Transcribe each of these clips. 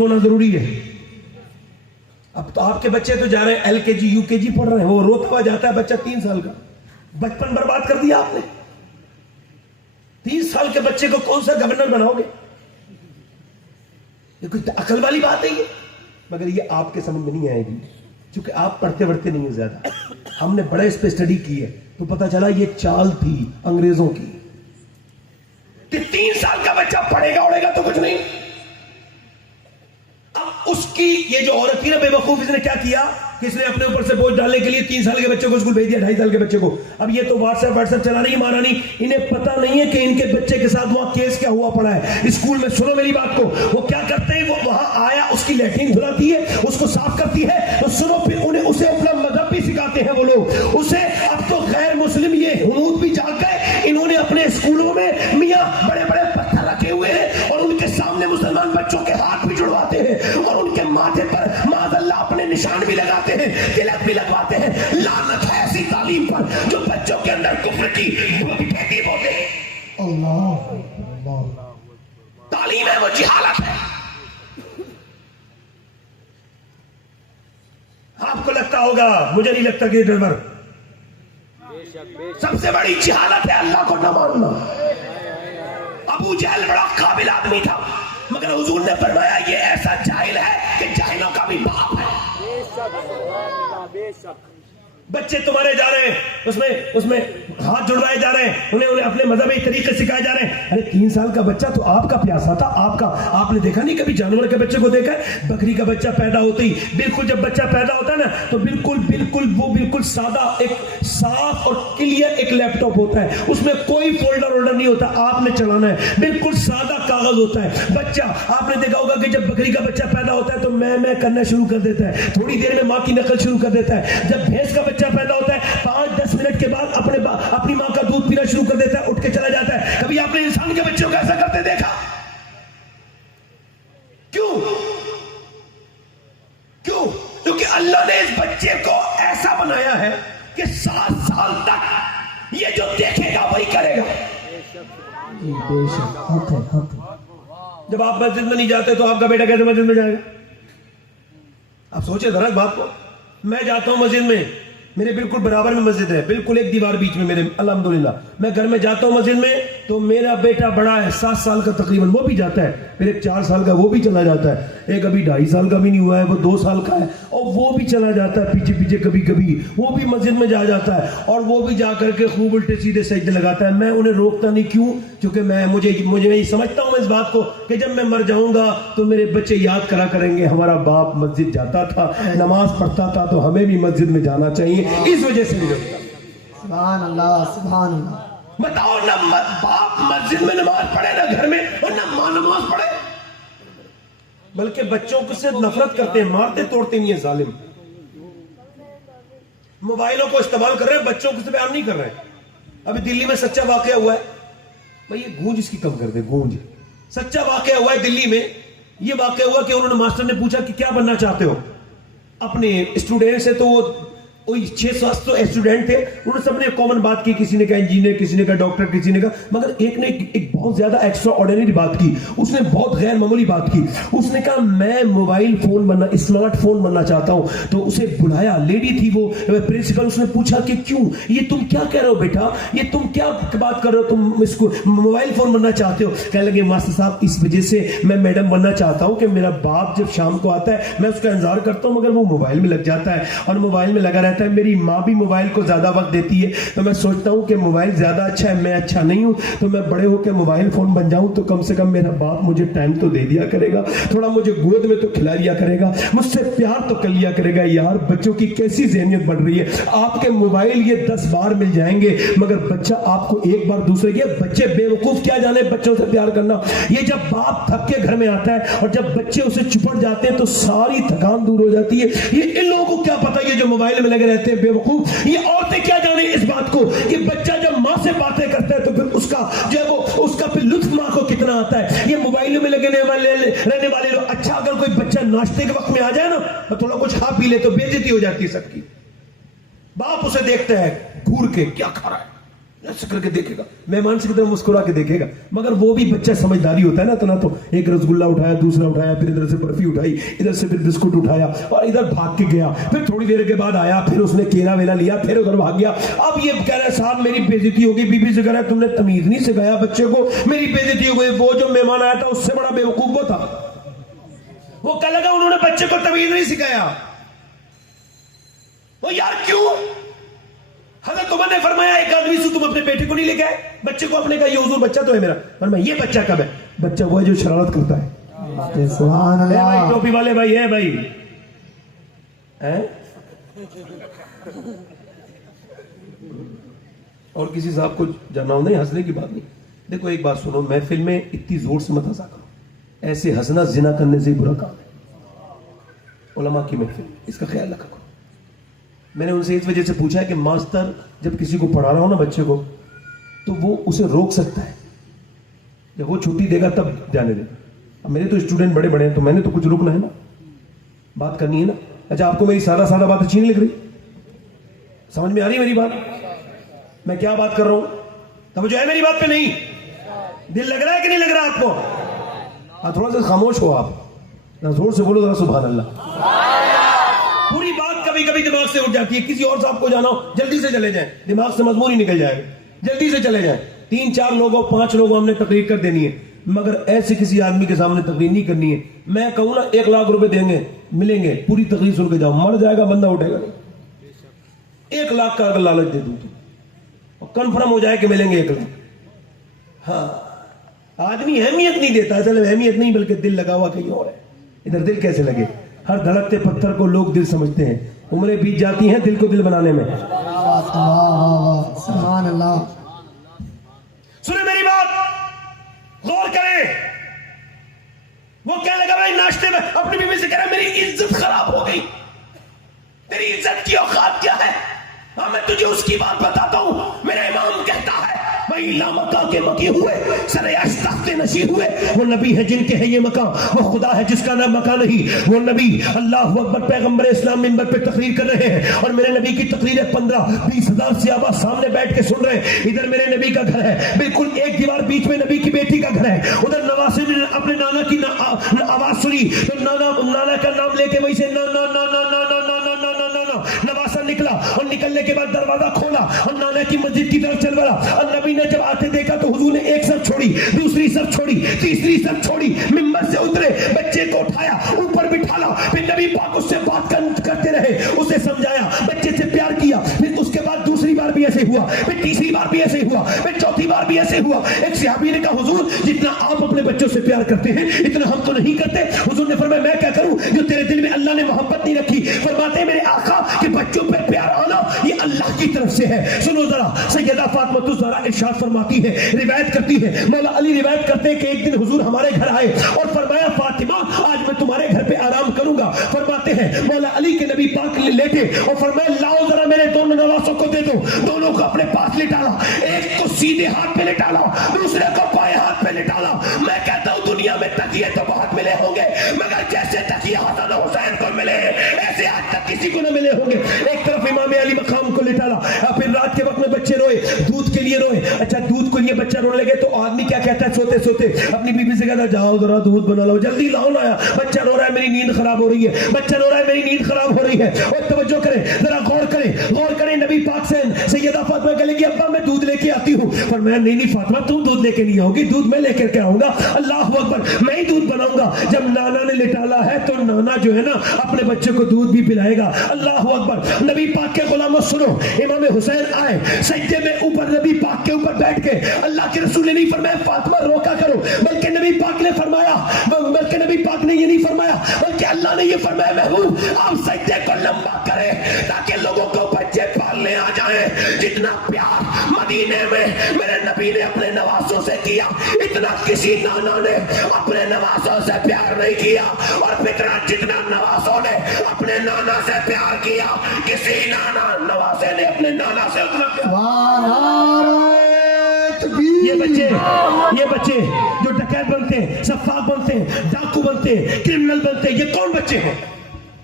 होना जरूरी है। अब तो आपके बच्चे तो जा रहे हैं LKG UKG पढ़ रहे हैं, वो रोता हुआ जाता है बच्चा 3 साल का। बचपन बर्बाद कर दिया आपने। 30 साल के बच्चे को कौन सा गवर्नर बनाओगे? ये कोई अकल वाली बात है ये? मगर ये आपके समझ में नहीं आएगी क्योंकि आप पढ़ते बढ़ते नहीं हो ज्यादा। हमने बड़े इस पे स्टडी की है तो पता चला ये चाल थी अंग्रेजों की कि 3 साल का बच्चा पढ़ेगा उड़ेगा तो कुछ नहीं। अब उसकी ये जो औरत थी ना बेवकूफ, इसने क्या किया कि इसने अपने ऊपर से बोझ डालने के लिए 3 साल के बच्चे को स्कूल भेज दिया, 2.5 साल के बच्चे को। अब ये तो व्हाट्सएप चला नहीं, माना नहीं, इन्हें पता नहीं है कि इनके बच्चे के साथ वहां केस क्या हुआ पड़ा है स्कूल में। सुनो मेरी बात को, वो क्या करते हैं, वो वहां आया उसकी लैट्रिन धुलाती है, उसको साफ करती है, तो सुनो फिर उन्हें उसे अपना मजहब भी सिखाते हैं वो लोग उसे। अब तो गैर मुस्लिम ये हुनूद भी जाग गए, इन्होंने अपने स्कूलों में मियां बड़े बड़े पत्थर रखे हुए हैं और उनके सामने मुसलमान बच्चों के हाथ भी जुड़वाते हैं और उनके माथे पर माज़अल्लाह अपने निशान भी लगाते हैं, तिलक भी लगवाते हैं। लानत है ऐसी तालीम पर जो बच्चों के अंदर कुफ्र की खेती बोते हैं। तालीम है वो जिहालत है। आपको लगता होगा, मुझे नहीं लगता कि ड्राइवर सबसे बड़ी जिहालत है अल्लाह को न मानना। अबू जहल बड़ा काबिल आदमी था मगर हुजूर ने फरमाया ये ऐसा जाहिल है कि जाहिलों का भी बाप है। बच्चे तुम्हारे जा रहे हैं उसमें हाथ जुड़वाए जा रहे हैं, उन्हें अपने मजहबी तरीके सिखाए जा रहे हैं। अरे 3 साल का बच्चा तो आपका प्यासा था, आपने देखा नहीं कभी जानवर के बच्चे को देखा है? बकरी का बच्चा पैदा होते ही बिल्कुल जब बच्चा पैदा होता है ना तो बिल्कुल सादा एक साफ और क्लियर एक लैपटॉप होता है, उसमें कोई फोल्डर नहीं होता, आपने चलाना है, बिल्कुल सादा कागज होता है। बच्चा आपने देखा होगा कि जब बकरी का बच्चा पैदा होता है तो मैं करना शुरू कर देता है, थोड़ी देर में माँ की नकल शुरू कर देता है। जब भैंस का बच्चा पैदा होता है 5-10 मिनट के बाद अपनी माँ का दूध पीना शुरू कर देता है, उठ के चला जाता है। कभी आपने इंसान के बच्चों को ऐसा करते देखा? क्यों? क्योंकि अल्लाह ने इस बच्चे को ऐसा बनाया है कि 7 साल तक ये जो देखेगा वही करेगा। जब आप मस्जिद में नहीं जाते तो आपका बेटा कैसे मस्जिद में जाएगा? आप सोचे जरा बात को। मैं जाता हूं मस्जिद में, मेरे बिल्कुल बराबर में मस्जिद है, बिल्कुल एक दीवार बीच में मेरे, अल्हम्दुलिल्लाह। मैं घर में जाता हूँ मस्जिद में तो मेरा बेटा बड़ा है 7 साल का तकरीबन, वो भी जाता है। फिर एक 4 साल का वो भी चला जाता है, एक अभी 2.5 साल का भी नहीं हुआ है, वो 2 साल का है और वो भी चला जाता है पीछे कभी वो भी मस्जिद में जा जाता है और वो भी जा करके खूब उल्टे सीधे सजदे लगाता है। मैं उन्हें रोकता नहीं, क्यों? क्योंकि मैं समझता हूँ मैं इस बात को कि जब मैं मर जाऊंगा तो मेरे बच्चे याद करा करेंगे हमारा बाप मस्जिद जाता था, नमाज पढ़ता था, तो हमें भी मस्जिद में जाना चाहिए। इस वजह से सुभान अल्लाह, सुभान अल्लाह। बताओ ना, बाप मस्जिद में नमाज पढ़े ना घर में, और ना मां नमाज पढ़े, बल्कि बच्चों को से नफरत करते हैं, मारते तोड़ते नहीं है जालिम। मोबाइलों को इस्तेमाल कर रहे हैं, बच्चों को से बयान नहीं कर रहे हैं। अभी दिल्ली में सच्चा वाकया हुआ है, भाई ये गूंज इसकी कम कर दे, गूंज। सच्चा वाकया हुआ है दिल्ली में। ये वाकया हुआ कि उन्होंने मास्टर ने पूछा कि क्या बनना चाहते हो अपने स्टूडेंट से, तो 600 स्टूडेंट थे, उन्होंने सबने कॉमन बात की, किसी ने कहा इंजीनियर, किसी ने कहा डॉक्टर, किसी ने कहा, मगर एक ने एक बहुत ज्यादा एक्स्ट्रा ऑर्डिनरी बात की, उसने बहुत गैर मामूली बात की। उसने कहा मैं मोबाइल फोन बनना, स्मार्टफोन बनना चाहता हूं। तो उसे बुलाया, लेडी थी वो प्रिंसिपल, उसने पूछा कि क्यों, ये तुम क्या कह रहे हो बेटा, ये तुम क्या बात कर रहे हो, तुम इसको मोबाइल फोन बनना चाहते हो? कहने लगे मास्टर साहब इस वजह से मैं मैडम बनना चाहता हूं कि मेरा बाप जब शाम को आता है मैं उसका इंतजार करता हूं, मगर वो मोबाइल में लग जाता है और मोबाइल में लगा रहता है। मेरी माँ भी मोबाइल को ज्यादा वक्त देती है, तो मैं सोचता हूँ कि मोबाइल ज्यादा अच्छा है, मैं अच्छा नहीं हूँ, तो मैं बड़े होकर मोबाइल फोन बन जाऊं तो कम से कम मेरा बाप मुझे टाइम तो दे दिया करेगा, थोड़ा मुझे गोद में तो खिला लिया करेगा, मुझसे प्यार तो कर लिया करेगा। यार बच्चों की कैसी ज़हनियत बढ़ रही है। आपके मोबाइल ये 10 बार मिल जाएंगे मगर बच्चा आपको एक बार दूसरे के। बच्चे बेवकूफ क्या जाने बच्चों से प्यार करना। ये जब बाप थक के घर में आता है और जब बच्चे उसे चुपड़ जाते हैं तो सारी थकान दूर हो जाती है। ये इन लोगों को क्या पता, ये जो मोबाइल में लगे रहते हैं बेवकूफ, ये औरतें क्या जाने इस बात को कि बच्चा जब माँ से बातें करता है तो फिर उसका जो है वो उसका फिर लुत्फ माँ को कितना आता है। ये मोबाइलों में रहने वाले लोग, अच्छा अगर कोई बच्चा नाश्ते के वक्त में आ जाए ना तो थोड़ा कुछ खा पी ले तो बेइज्जती हो जाती है सबकी। बाप उसे देखता है घूर के क्या खा रहा है, ऐसे करके देखेगा, मेहमान से की तरह मुस्कुरा के देखेगा। मगर वो भी बच्चा समझदारी होता है ना, इतना तो एक रसगुल्ला उठाया, दूसरा उठाया, फिर इधर से बर्फी उठाई, इधर से फिर बिस्कुट उठाया और इधर भाग के गया। फिर थोड़ी देर के बाद आया, फिर उसने केला वेला लिया, फिर उधर भाग गया। अब ये कह रहा है साहब मेरी बेइज्जती हो गई। बीबी से कह रहा है तुमने तमीज नहीं सिखाया बच्चे को, मेरी बेइज्जती हो गई। वो जो मेहमान आया था उससे बड़ा बेवकूफ वो था। वो कह लगा उन्होंने बच्चे को तमीज नहीं सिखाया। वो यार क्यों? हज़रत उमर ने फरमाया एक आदमी से तुम अपने बेटे को नहीं लेके आए, बच्चे को अपने का, ये हुजूर बच्चा तो है मेरा। फरमाया ये बच्चा कब है? बच्चा वो है जो शरारत करता है। सुभान अल्लाह। भाई टोपी वाले भाई है भाई है? और किसी साहब को जानना हो, नहीं हंसने की बात नहीं। देखो एक बात सुनो, महफिल में इतनी जोर से मत हंसा करो, ऐसे हंसना जिना करने से बुरा काम है। उलमा की महफिल, इसका ख्याल रखा करो। मैंने उनसे इस वजह से पूछा है कि मास्टर जब किसी को पढ़ा रहा हो ना बच्चे को, तो वो उसे रोक सकता है, जब वो छुट्टी देगा तब जाने दे। अब मेरे तो स्टूडेंट बड़े बड़े हैं, तो मैंने तो कुछ रुकना है ना, बात करनी है ना। अच्छा आपको मेरी सादा सादा बात अच्छी नहीं लग रही? समझ में आ रही है मेरी बात? मैं क्या बात कर रहा हूं? तब जो है मेरी बात पे नहीं, दिल लग रहा है कि नहीं लग रहा आपको? हाँ थोड़ा सा खामोश हो आप, जोर से बोलो जरा सुभान अल्लाह। पूरी बात कभी कभी दिमाग से उठ जाती है। किसी और साहब को जाना हो जल्दी से चले जाएं, दिमाग से मजमून ही निकल जाएगा, जल्दी से चले जाएं। 3-4 लोगों 5 लोगों हमने तकरीर कर देनी है, मगर ऐसे किसी आदमी के सामने तकरीर नहीं करनी है। मैं कहूं ना 1 लाख रुपए देंगे, मिलेंगे, पूरी तकरीर सुन के जाओ, मर जाएगा बंदा, उठेगा नहीं। 1 लाख का अगर लालच दे दूं तो कंफर्म हो जाए कि मिलेंगे 1 लाख। हाँ आदमी अहमियत नहीं देता, असल अहमियत नहीं बल्कि दिल लगा हुआ कहीं और है। इधर दिल कैसे लगे? हर धड़कते पत्थर को लोग दिल समझते हैं, उम्रें बीत जाती हैं दिल को दिल बनाने में। सुभान अल्लाह। सुने मेरी बात, गौर करें। वो क्या लगा भाई नाश्ते में अपनी बीवी से कह रहा मेरी इज्जत खराब हो गई। तेरी इज्जत की औकात क्या है? हाँ मैं तुझे उसकी बात बताता हूं। मेरा इमाम कहता है भाई लामका के मकी हुए सरे अश्ताफ्ते नशी हुए, वो नबी है जिनके है ये मकान, वो खुदा है जिसका नाम मकान नहीं। वो नबी अल्लाह अकबर पैगंबर इस्लाम मिंबर पे तकरीर कर रहे हैं और मेरे नबी की तकरीर 15-20 हजार सहाबा सामने बैठ के सुन रहे हैं। इधर मेरे नबी का घर है, बिल्कुल एक दीवार बीच में नबी की बेटी का घर है। उधर नवासे ने अपने नाना की आवाज सुनी तो नाना का नाम लेके वही से नवासा निकला और निकलने के बाद दरवाजा खोला और नाना की मस्जिद की तरफ चल पड़ा। और नबी ने जब आते देखा तो हुजूर ने एक सब छोड़ी, दूसरी सब छोड़ी, तीसरी सब छोड़ी, मिंबर से उतरे, बच्चे को उठाया, ऊपर बिठाला, फिर नबी पाक उससे बात करते रहे, उसे समझाया, बच्चे से प्यार किया। फिर उसके बाद दूसरी बार भी ऐसे हुआ, फिर तीसरी बार भी ऐसे हुआ, फिर चौथी बार भी ऐसे हुआ। एक सहाबी ने कहा हुजूर जितना आप अपने बच्चों से प्यार करते हैं इतना हम तो नहीं करते। हुजूर ने फरमाया मैं क्या करूं जो तेरे दिल में अल्लाह ने मोहब्बत नहीं रखी। फरमाते मेरे आका कि बच्चों पे प्यार आना ये अल्लाह की तरफ से है। सुनो जरा, सैयदा फातिमा ज़हरा इरशाद फरमाती है, रिवायत करती है, मौला अली रिवायत करते हैं कि एक दिन हुजूर हमारे घर आए और फरमाया फातिमा आज मैं तुम्हारे घर पे आराम करूंगा। फरमाते हैं मौला अली के नबी पाक लेटे और फरमाया लाओ जरा मेरे दोनों नवासों को दे दो। दोनों को अपने पास लिटाला, एक को सीधे हाथ पे लिटाला, दूसरे को बाएं हाथ पे लिटाला। मैं कहता हूं दुनिया में तकिए तो बहुत मिले होंगे, मगर जैसे तकिए हसन हुसैन को मिले ऐसे आज तक किसी को न मिले होंगे। एक तरफ इमाम अली मकाम को लिटाला, फिर रात के वक्त में बच्चे रोए, दूध के लिए रोए। अच्छा दूध के लिए बच्चा रोने लगे तो आदमी क्या कहता है सोते सोते अपनी बीवी से कहता है जाओ जरा दूध बना लो, जल्दी लाओ ना, बच्चा रो रहा है मेरी नींद खराब हो रही है, बच्चा रो रहा है मेरी नींद खराब हो रही है। और तवज्जो करें जरा, गौर करें नबी पाक से सैयदा फातिमा कह लगी अब्बा मैं दूध लेके आती हूँ। पर मैं नहीं फातिमा तुम दूध लेके नहीं आओगी, दूध मैं लेकर के आऊंगा। अल्लाह अकबर, मैं ही दूध बनाऊंगा। जब नाना ने लिटाला है तो नाना जो है ना अपने बच्चे को दूध भी पिलाएगा। अल्लाह अकबर। नबी पाक के गुलामों सुनो, इमाम हुसैन आए सजदे में ऊपर नबी पाक के ऊपर बैठ के, अल्लाह के रसूल ने नहीं फरमाया फातिमा रोका करो, बल्कि नबी पाक ने फरमाया, बल्कि नबी पाक ने ये नहीं फरमाया बल्कि अल्लाह ने ये फरमाया महबूब आप सजदे को लंबा करें ताकि लोगों को बच्चे पालने आ जाए। जितना प्यार मदीने में मेरे नबी ने अपने नवासों से किया इतना किसी नाना ने अपने नवासों से प्यार नहीं किया, और फितना जितना नवासों ने अपने नाना से प्यार किया किसी नाना नवासे ने अपने नाना से उतना ये बच्चे जो डकैत बनते हैं, सफाक बनते हैं, डाकू बनते हैं, क्रिमिनल बनते हैं, ये कौन बच्चे हैं?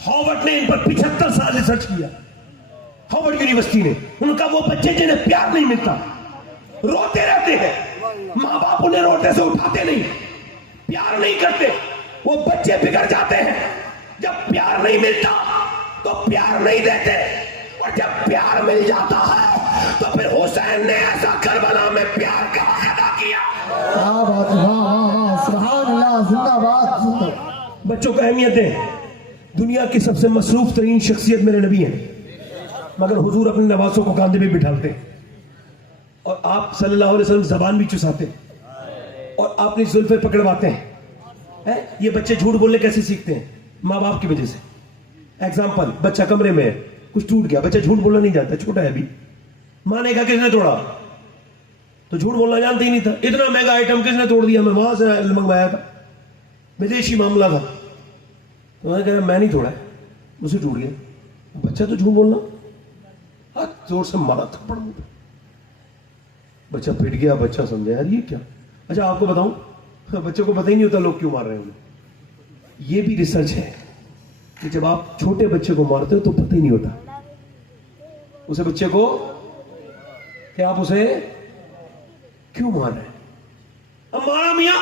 हार्वर्ड ने इन पर 75 साल रिसर्च किया, हार्वर्ड यूनिवर्सिटी ने। उनका वो बच्चे जिन्हें प्यार नहीं मिलता, रोते रहते हैं, माँ बाप उन्हें रोते से उठाते नहीं, प्यार नहीं करते, वो बच्चे बिगड़ जाते हैं। जब प्यार नहीं मिलता तो प्यार नहीं देते, और जब प्यार मिल जाता है तो फिर हुसैन ने ऐसा करबला में प्यार का अदा किया। बच्चों को अहमियत दें। दुनिया की सबसे मसरूफ तरीन शख्सियत मेरे नबी हैं, मगर हुजूर अपने नवासों को कांधे पे बिठाते और आप सल्लल्लाहु अलैहि वसल्लम जबान भी चुसाते और अपनी जुल्फे पकड़वाते हैं। ये बच्चे झूठ बोलने कैसे सीखते हैं? माँ बाप की वजह से। एग्जाम्पल, बच्चा कमरे में है, कुछ टूट गया, बच्चा झूठ बोलना नहीं जानता, छोटा है अभी। माँ ने कहा किसने तोड़ा, तो झूठ बोलना जानता ही नहीं था। इतना महंगा आइटम किसने तोड़ दिया, मैं वहां से मंगवाया था, विदेशी मामला था। तो मैंने कहा मैं नहीं तोड़ा है, मुझसे टूट गया। बच्चा तो झूठ बोलना, हाथ जोर से मारा थप्पड़ मुंह पे, बच्चा पिट गया। बच्चा समझा यार ये क्या। अच्छा आपको बताऊं, बच्चों को पता ही नहीं होता लोग क्यों मार रहे हैं उन्हें। ये भी रिसर्च है कि जब आप छोटे बच्चे को मारते हो तो पता ही नहीं होता उसे बच्चे को कि आप उसे क्यों मार रहे हैं। अब मारा मियां,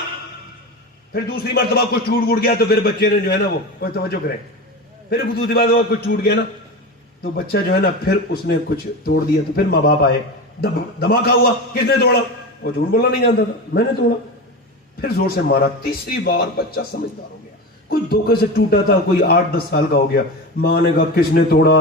फिर दूसरी मरतबा कुछ टूट गया तो फिर बच्चे ने जो है ना वो कोई तवज्जो करे, फिर दूसरी बार कुछ टूट गया ना तो बच्चा जो है ना फिर उसने कुछ तोड़ दिया, तो फिर माँ बाप आए, धमाका हुआ, किसने तोड़ा, वो झूठ बोलना नहीं जानता था, मैंने तोड़ा। फिर जोर से मारा, तीसरी बार बच्चा समझदार हो गया, कोई धोखे से टूटा था, कोई 8-10 साल का हो गया। माँ ने कहा किसने तोड़ा,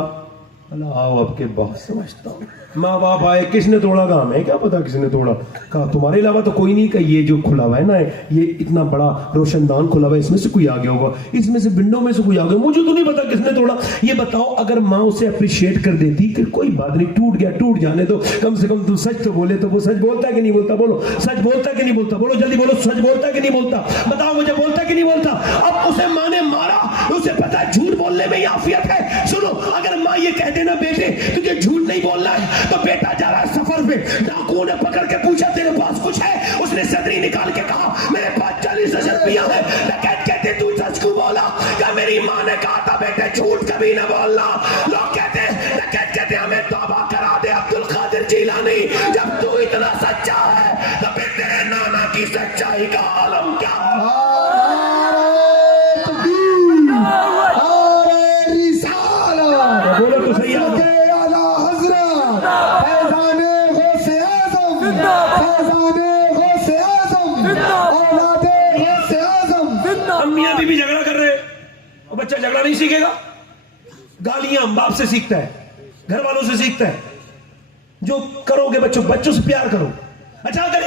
आओ आपके बहुत समझता हूँ। माँ बाप आए, किसने तोड़ा, कहा हमें क्या पता किसने तोड़ा, कहा तुम्हारे अलावा तो कोई नहीं, कहा ये जो खुला हुआ है ना, ये इतना बड़ा रोशनदान खुला हुआ है, इसमें से कोई आ गया होगा, इसमें से विंडो में से कोई आ गया, मुझे तो नहीं पता किसने तोड़ा। ये बताओ अगर माँ उसे अप्रिशिएट कर देती कि कोई बात नहीं, टूट गया टूट जाने तो, कम से कम तुम सच तो बोले, तो वो सच बोलता है कि नहीं बोलता, बोलो सच बोलता है कि नहीं बोलता, बोलो जल्दी बोलो, सच बोलता है कि नहीं बोलता, बताओ मुझे, बोलता है कि नहीं बोलता। अब उसे माँ ने मारा, उसे पता है झूठ बोलने में आफियत है। सुनो, अगर माँ ये कह देना बेटे तुझे झूठ नहीं बोलना है, तो बेटा जा रहा है सफर पे, डाकुओं ने पकड़ के पूछा तेरे पास कुछ है, उसने सदरी निकाल के कहा मेरे पास 40,000 रुपया है। डकैत कहते तू सच क्यों बोला, क्या मेरी माँ ने कहा था बेटे झूठ कभी न बोलना। लोग कहते हैं, डकैत कहते हमें तौबा करा दे अब्दुल कादिर जिलानी, जब तू इतना सच्चा है तो फिर तेरे नाना की सच्चाई का आलम क्या। बोलो तो सही है। मियां बीवी झगड़ा कर रहे और बच्चा झगड़ा नहीं सीखेगा, गालियां बाप से सीखता है, घर वालों से सीखता है। जो करोगे बच्चों से प्यार करो। अच्छा अगर